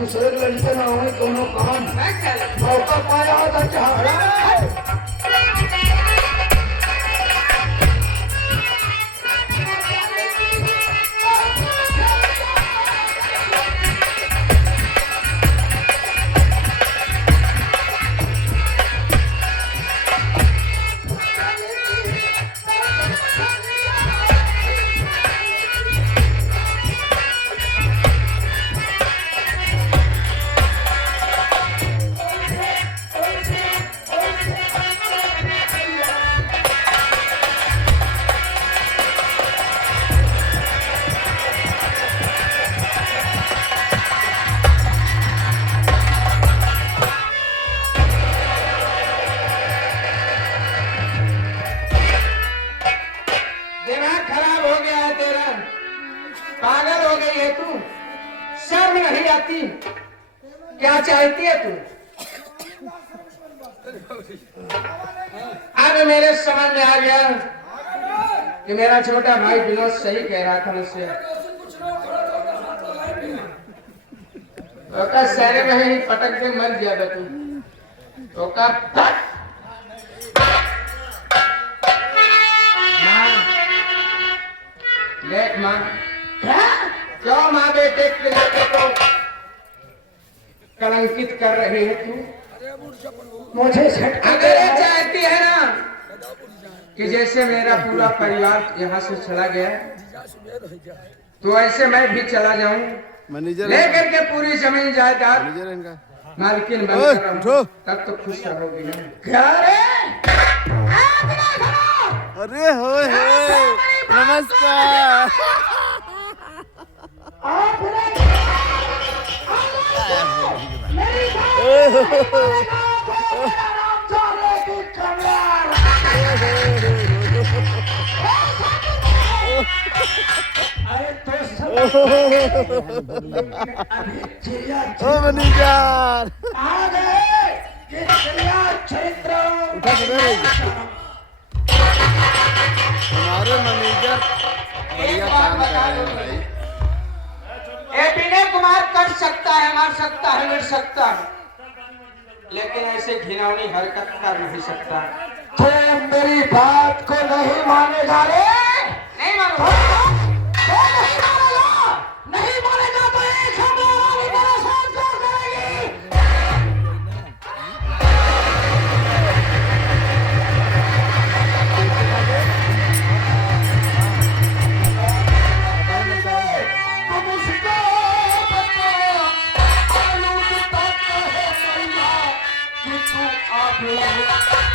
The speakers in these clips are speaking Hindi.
दूसरे लड़के ना हो दोनों काम मौका पाया था चाह पागल हो गई है तू? शर्म नहीं आती? क्या चाहती है तू? अब मेरे समझ में आ गया कि मेरा छोटा भाई विनोद सही कह रहा था मुझसे। तो शहर में ही पटक के मर गया था तू। तो का लेट मां क्यों माँ बेटे के लड़के को कलंकित कर रही है तू? मुझे अगर ये चाहती है ना कि जैसे मेरा पूरा परिवार यहाँ से चला गया तो ऐसे मैं भी चला जाऊं लेकर के पूरी जमीन जायदाद मालकिन बन कर रहूं, तब तो खुश रहोगी ना? क्या रे? अरे होए नमस्कार। ओ मैनेजर हमारे मैनेजर बढ़िया काम कर रहे हैं भाई। विनय कुमार कर सकता है, मार सकता है, मिट सकता है, लेकिन ऐसे घिनौनी हरकत कर नहीं सकता। तो मेरी बात को नहीं मानेगा रे? नहीं मानूंगा। तो नहीं मानेगा, नहीं मानेगा तो एक हमला वाली मेरे साथ जोड़ करेगी।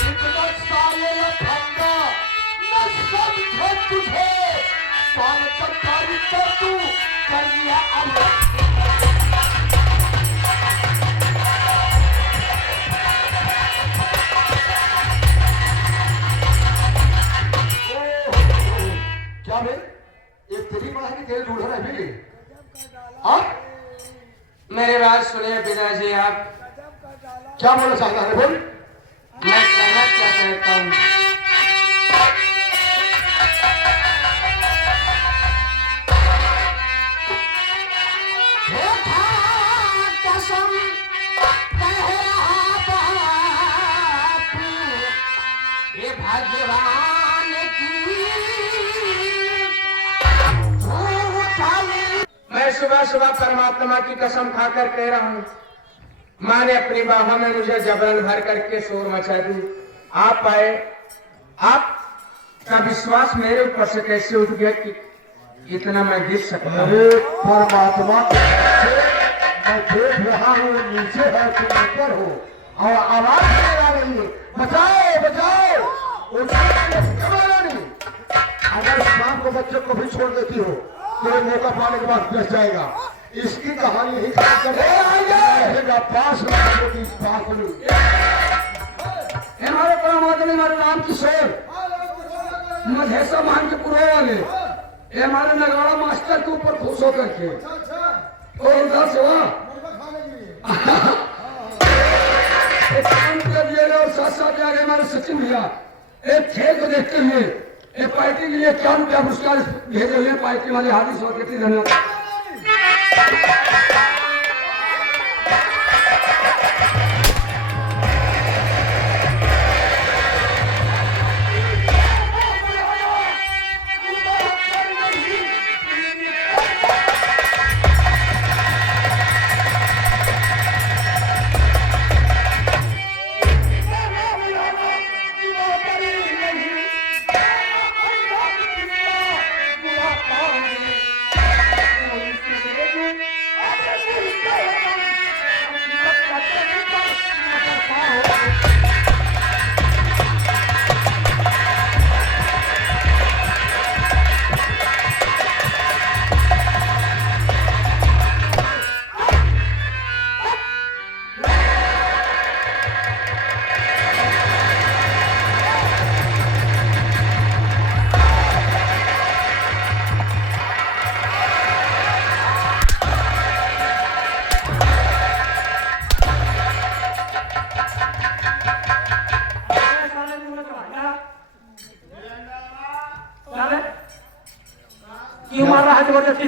इतना साले लफंगा न समझे तुझे सरकारी कर तू कर लिया अब। क्या भाई एक तेरी बड़ा है कि तेरे ढूंढ रहा है भी? हाँ मेरे बात सुनिए पिताजी, आप क्या बोलना चाहता है? बोल। मैं कहना क्या कहता हूँ, कसम कह रहा बापू ये भगवान की। मैं सुबह सुबह परमात्मा की कसम खाकर कह रहा हूँ, माँ ने अपनी बाहों में मुझे जबरन भर करके शोर मचा दी। आप आए, आपका विश्वास मेरे ऊपर से कैसे उठ गया कि इतना मैं गिर सकता हूँ? परमात्मा मैं देख रहा हूँ नीचे है तुम ऊपर हो और आवाज आ रही है बचाओ बचाओ। अगर शाम को बच्चों को भी छोड़ देती हो तो मौका पाने के बाद बच जाएगा। इसकी कहानी ही पास हमारे परमात्मा हमारे राम किशोर मधेसा मान के पुरो वाले हमारे नगाड़ा मास्टर के ऊपर खुश होकर के और उधर से और साथ साथ आगे हमारे सचिन भैया एक खेल को देखते हुए एक पार्टी के लिए क्या रुपया पुरस्कार भेजे हुए पार्टी वाले हार्दिक स्वागत धन्यवाद।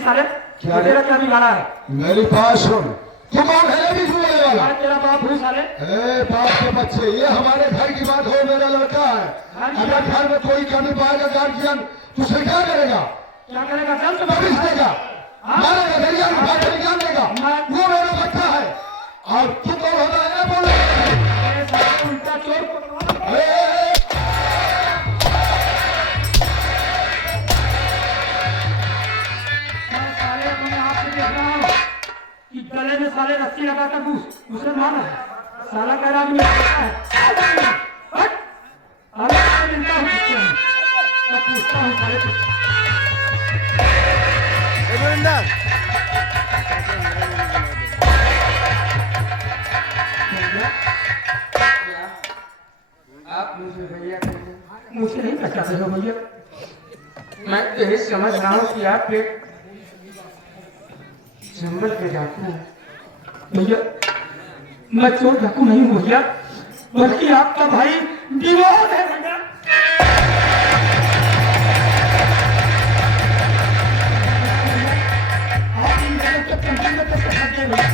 साले क्या तेरा क्या बिगाड़ा है? मेरी बात सुन, तू कौन है बीच में बोलने वाला? मैं तेरा बाप हूँ साले। ए बाप के बच्चे, ये हमारे घर की बात हो, मेरा लड़का है। अगर घर में कोई कमी पाएगा गार्जियन, तुझसे क्या करेगा? क्या करेगा? चल तो कभी देगा, मारेगा, दरिया में भाग कर जान देगा। वो मेरा बच्चा है और तू कौन होता है? बोले मेरे साले उल्टा चोर पकड़वा। ए, ए, ए, मैं साले को मैं आपसे देख रहा हूँ कि गले में साले रस्सी लगाकर घुसे मारा है। साला कह रहा है हट! अरे मैं मिलता हूँ तुझसे, मैं पूछता हूँ साले से। गुरिंदर आप मुझे भैया कहिए। मुझे नहीं पहचानते हो भैया। मैं यही समझ रहा हूँ कि आप एक जंगल के डाकू हैं। भैया मैं चोर डाकू नहीं हूँ भैया, बल्कि आपका भाई दीवार है भैया। आप इन लोगों के कंपनी में कैसे फंस गए भैया?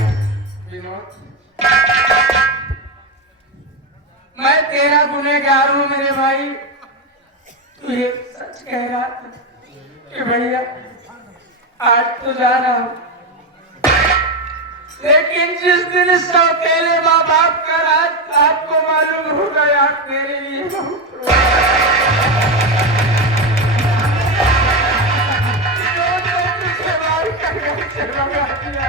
मैं तेरा गुनहगार हूँ मेरे भाई। तू ये सच कह रहा था कि भैया आज तो जा रहा हूँ, लेकिन जिस दिन इस अकेले माँ बाप का राज आपको मालूम हो गया मेरे लिए बहुत तुझे मार कर घर से भगा दिया।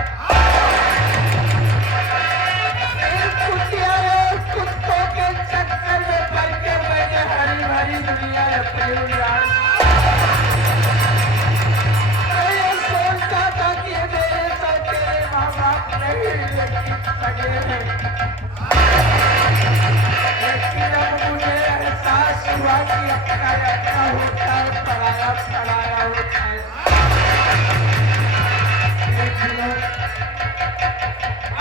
कुत्तों के चक्कर में पड़ के मैंने हरी भरी दुनिया अपनी उड़ान। मैं ये सोचता था कि मेरे सौतेले माँ बाप नहीं लेकिन सगे हैं, लेकिन अब मुझे एहसास हुआ कि अपना होता है, पराया पराया होता है।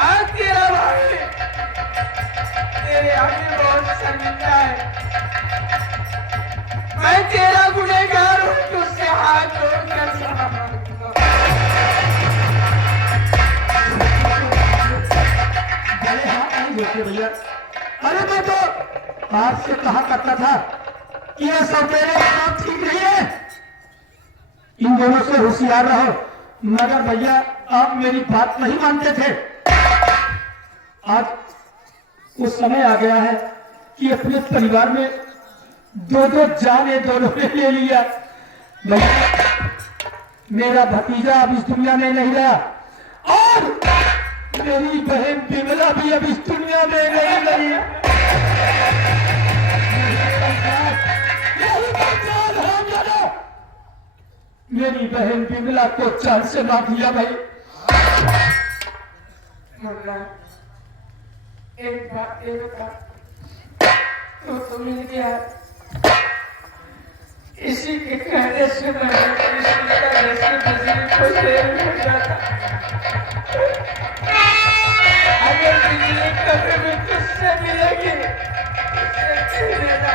आज तेरा भाई तेरे आगे बहुत शर्मिंदा है। मैं तेरा गुनहगार हूँ, तुझसे हाथ जोड़कर क्षमा मांगता हूँ। गले हाथ नहीं जोड़ते भैया। अरे मैं तो आपसे कहा करता था कि ये सौतेले का काम ठीक नहीं है, इन दोनों से होशियार रहो, मगर भैया आप मेरी बात नहीं मानते थे। आज वो समय आ गया है कि अपने परिवार में दो दो जाने दोनों ने ले लिया। भैया मेरा भतीजा अब इस दुनिया में नहीं रहा और मेरी बहन बिमला भी अब इस दुनिया में नहीं रही। मेरी बहन बिमला को चाल से मार दिया भाई। मुन्ना, एक बात ये बता, तो मिल गया, इसी के कहने से मैंने इसी तरह से बिजली को शेर हो जाता। अगर बिजली कभी भी तुझसे मिलेगी, तुझसे कह देना,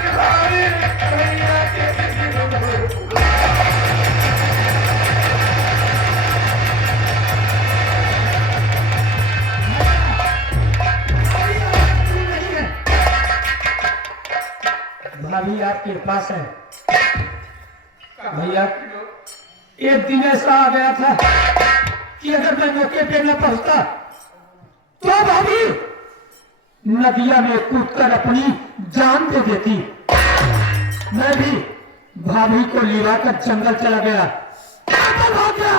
तुम्हारी दुनिया के बिजली भाभी आपके पास है। भैया एक दिन ऐसा आ गया था कि अगर मैं मौके पे न पहुंचता तो भाभी नदिया में कूदकर अपनी जान दे देती। मैं भी भाभी को लिवाकर जंगल चला गया। भाग गया।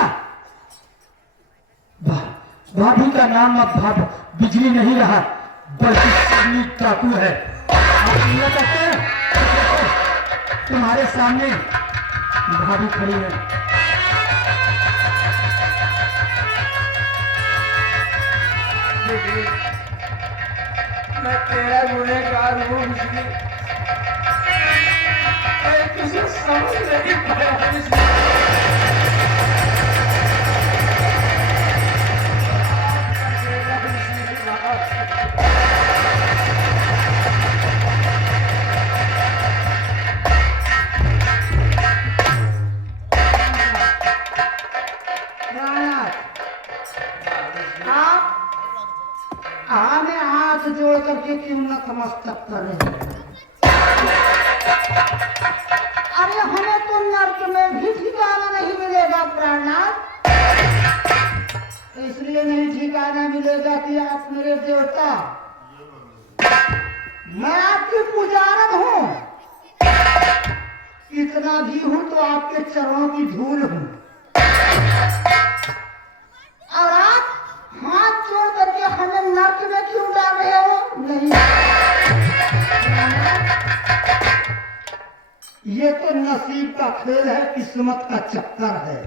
भाभी का नाम अब बिजली नहीं रहा, बल्कि सन्नी डाकू है। आप ये कहते हैं, तुम्हारे सामने भाभी खड़ी है। मैं तेरा गुनहगार हूँ बिजली, मैं तुझे समझ नहीं पाया बिजली। हमें हाथ जोड़ करके क्यों नतमस्तक कर रहे हैं? अरे हमें तो नर्क में भी ठिकाना नहीं मिलेगा प्राणनाथ। इसलिए नहीं ठिकाना मिलेगा कि आप मेरे देवता, मैं आपकी पुजारन हूँ, इतना भी हूँ तो आपके चरणों की धूल हूँ, और आप हाथ जोड़ करके हमें नर्क में क्यों डाल रहे हो? नहीं, ये तो नसीब का खेल है, किस्मत का चक्कर है।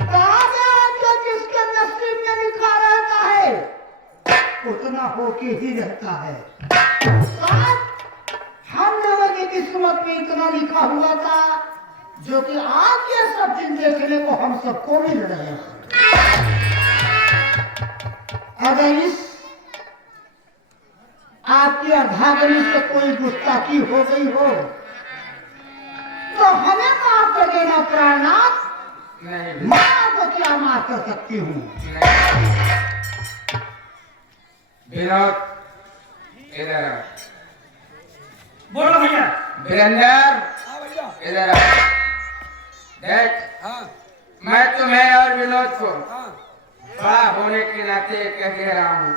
कहा गया है कि जिसके नसीब में लिखा रहता है उतना होके ही रहता है। हम लोगों की किस्मत में इतना लिखा हुआ था जो कि आज ये सब दिन देखने को हम सबको मिल रहे हैं। अगर इस आपकी अर्धांगिनी से कोई गुस्ताखी हो गई हो तो हमें माफ कर देना प्राणनाथ। नहीं मैं आपको क्या माफ कर सकती हूँ? विनोद, इधर आ। बोलो भैया। वीरेंद्र, इधर आ। देख, मैं तुम्हें और विनोद को बड़ा होने के नाते कह दे रहा हूँ,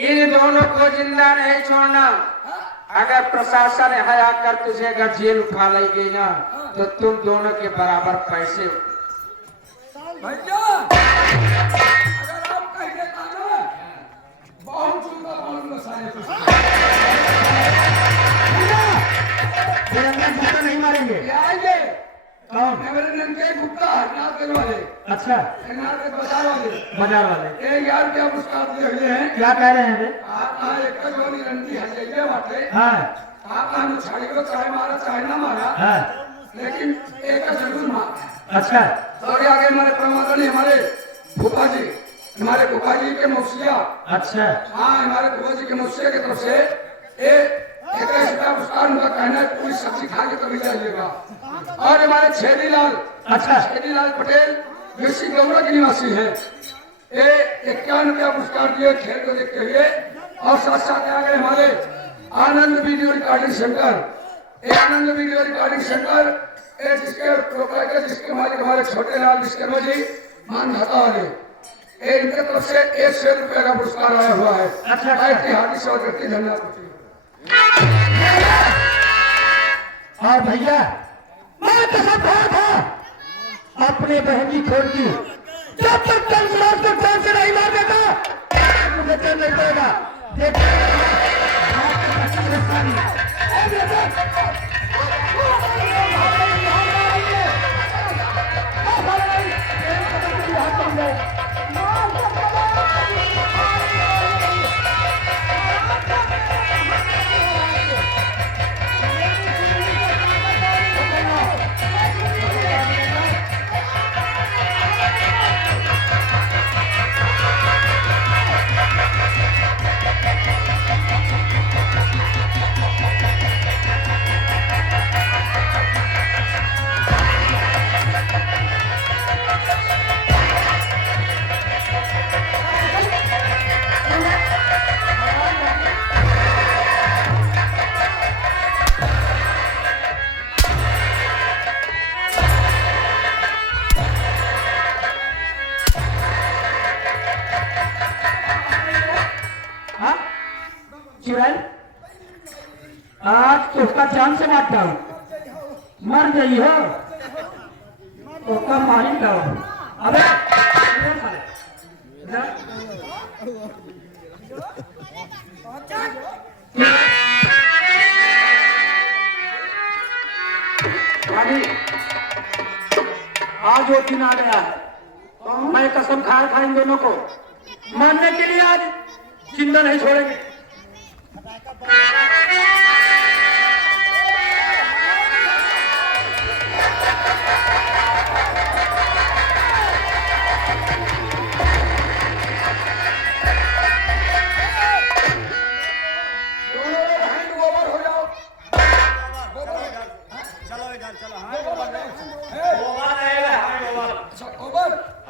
इन दोनों को जिंदा नहीं छोड़ना। अगर प्रशासन यहाँ आकर तुझे अगर जेल उठा लाई गई ना तो तुम दोनों के बराबर पैसे भैया अगर आप कह देता ना बहुत सुंदर बोलूंगा सारे कुछ गुप्ता नहीं मारेंगे। आएंगे कौन? मेरे नंगे गुप्ता नागल वाले, अच्छा, नागल बाजार वाले, बाजार वाले। ए यार क्या पुरस्कार दे रहे हैं? क्या कह रहे हैं बे? आप एक जोनी रंडी हजाइए बाटे। हाँ आप हम छाड़ी को चाहे मारा चाहे ना मारा, हाँ, लेकिन एक जरूर मारा। अच्छा और आगे हमारे प्रमादनी हमारे फूफा जी, हमारे फूफा जी के मौसिया, अच्छा हाँ हमारे फूफा जी के मौसिया की तरफ से एक पुरस्कार उनका कहना है पूरी सब्जी खा के तभी जाइएगा। और हमारे छेदीलाल, अच्छा छेदीलाल पटेल जो सिंगौड़ा के निवासी हैं, ये 51 रुपया पुरस्कार दिए खेल को देखते हुए। और साथ साथ आ गए हमारे आनंद वीडियो रिकॉर्डिंग सेंटर, आनंद वीडियो रिकॉर्डिंग सेंटर जिसके मालिक हमारे छोटे लाल विश्वकर्मा जी मान घाटा वाले, इनके तरफ से 100 रुपया का पुरस्कार आया हुआ है। अच्छा। हार्दिक स्वागत करती धन्यवाद। और भैया मैं तो सब था अपने बहन की खोल की, जब तक कल समाज को कौन से नहीं मार देता मुझे चल नहीं पड़ेगा। आज तो उसका जान से मार डालो, मर गई हो उसका मारी डालो। अबे आज वो दिन आ गया, मैं कसम खा इन दोनों को मारने के लिए आज जिंदा नहीं छोड़ेंगे।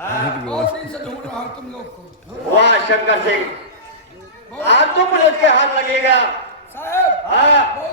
बहुत दिन से ढूंढ रहा हूँ तुम लोग को। वाह शंकर सिंह, आज तो पुलिस के हाथ लगेगा। साहब हाँ